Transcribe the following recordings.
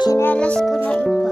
Chinelas ko na iba.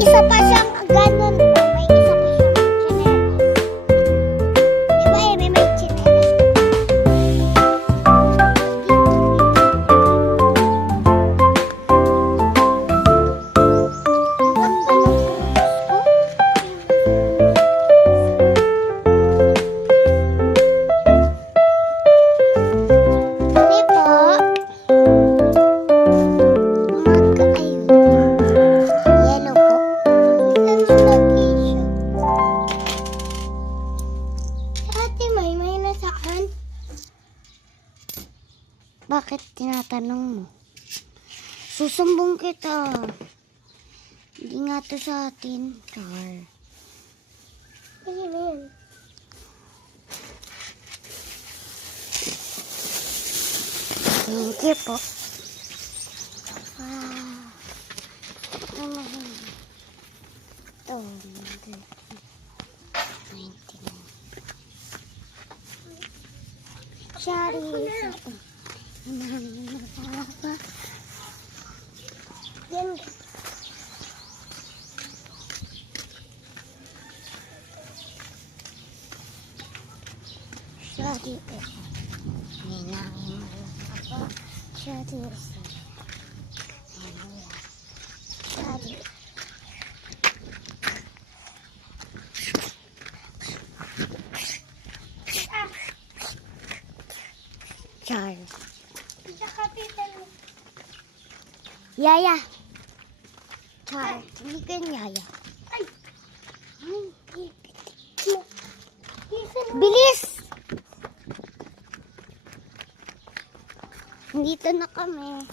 Isa pa siyang ganun po. May isa pa siyang chinelas. Diba may chinelas? Hindi po. Bakit tinatanong mo? Susumbong kita. Hindi nga to sa atin, Char. Ayun, ayun. Thank you po. Ito. 19. Sorry. Yan. Sorry. Ninangin mo ako. Sorry. Sorry. Char. Yaya. Char. Hindi ko yung Yaya. Ay. Bilis! Nandito na kami.